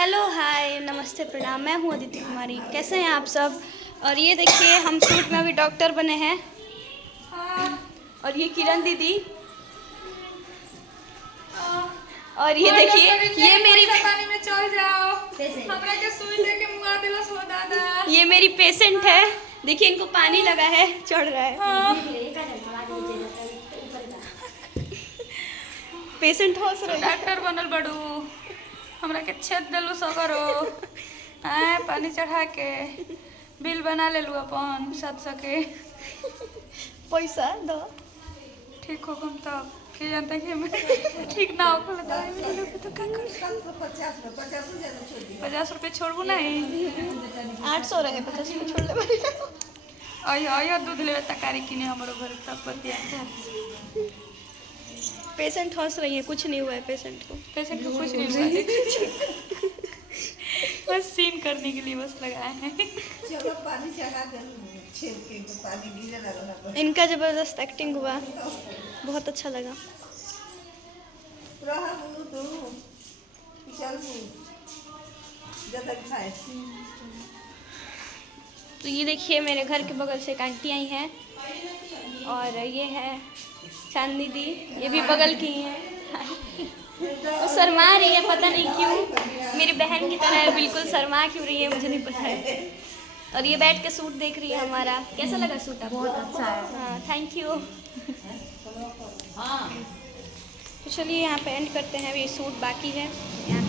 Hello hi नमस्ते प्रणाम। मैं हूँ अदिति कुमारी। कैसे हैं आप सब। और ये देखिए हम सूट में अभी डॉक्टर बने हैं। और ये किरण दीदी। और ये देखिए ये मेरी पानी में चल जाओ हमरा के सुई दे के मुआ देलस हो दादा। ये मेरी पेशेंट है। देखिए इनको पानी लगा है, चढ़ रहा है। पेशेंट हंस रहे। डॉक्टर बनल बड़ू हमरा के छेद देलू सगरो आए पानी चढ़ा के बिल बना लेलू अपन 700 के। पैसा दो ठीक हो हम तब के जानते कि मैं ठीक ना हो तो दवाई मिले तो क्या कर 50 रुपये छोड़बू नहीं 800 रहे 50 में छोड़ ले। आयो दूध लेवे तकारी किने हमरो घर तब बतिया। पेशेंट हंस रही है, कुछ नहीं हुआ है पेशेंट को। पेशेंट को कुछ नहीं हुआ बस सीन करने के लिए बस लगाए हैं। चलो पानी चढ़ा दे छेद के पानी गिरे लगा। इनका जबरदस्त एक्टिंग हुआ, बहुत अच्छा लगा। रहा बोलू तो चल ज्यादा खाए। तो ये देखिए मेरे घर के बगल से एक आंटी आई हैं और ये है चांदनी दी, ये भी बगल की हैं। वो शर्मा रही है, पता नहीं क्यों। मेरी बहन की तरह है, बिल्कुल शर्मा क्यों रही है मुझे नहीं पता है। और ये बैठ के सूट देख रही है हमारा। कैसा लगा सूट आपको? बहुत अच्छा है। हाँ थैंक यू। तो चलिए यहाँ पे एंड करते हैं। अभी सूट बाकी है। यहाँ